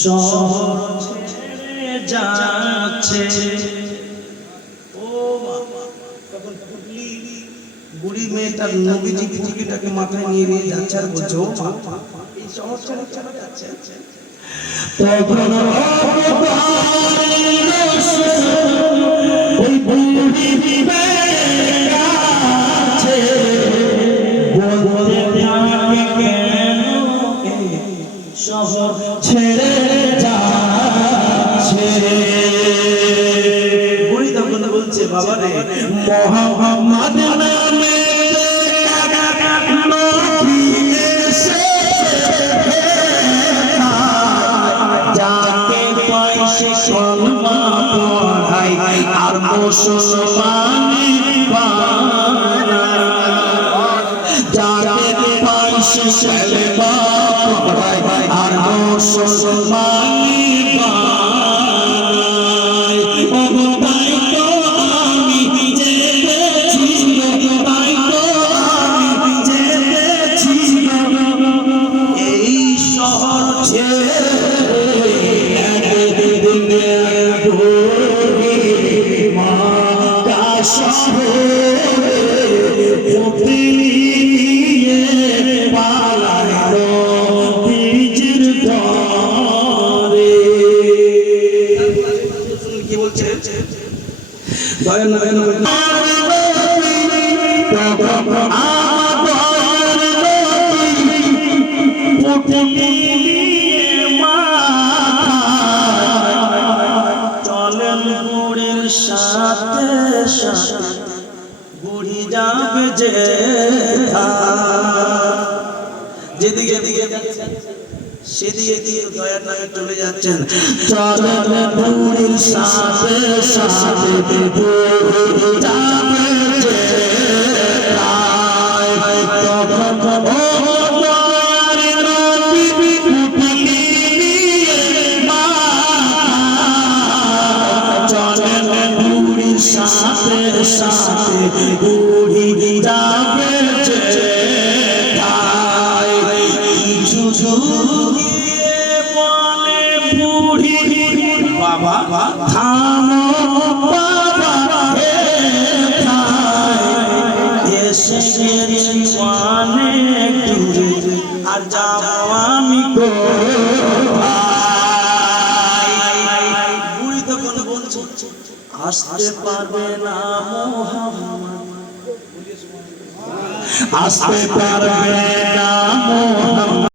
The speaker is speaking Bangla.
শহর ছেড়ে যাচ্ছে। ও বাবা, তখন পুটলি বুড়ি মেয়েটার নবীজি পুটলিটাকে মাথায় নিয়ে নিয়ে যাচ্ছে আর বলছে, ও মা, এই শহর ছেড়ে চলে যাচ্ছে। তখন ওই বুড়ি মেয়েটাছে বলতে থাকে, কেন শহর ছেড়ে যাচ্ছে। বুড়ি তখন বলছে, বাবা রে, মোহাম্মদ নামে নবী এসেছে, যাকে পাই সে কলমা পড়াই আর মুসলমানি বানায়। যাকে পাই সে কলমা পড়াই আর মুসলমানি বানায়। ও তাই তো আমি জেনেছি, তাই তো আমি জেনেছি, এই শহর ছেড়ে কি বলছে? চলেন বুড়ির সাথে সাথে বুড়ি যাবে যেদিকে সেদিকে দিয়ে দয়ার নামে চলে যাচ্ছেন। চলেন বুড়ির সাথে সাথে বুড়ি যাবে সাথে সাথে বুড়ি যাবে কিছু ঝুঁকিয়ে বলে বুড়ি, বাবা থামো বাবা, এসে গেছি অনেক দূরে, আর যাবো আমি কোথায়? বুড়ি তখন বলছে, আসতে পারবে না মোহাম্মদ, আসতে পারবে না মোহাম্মদ।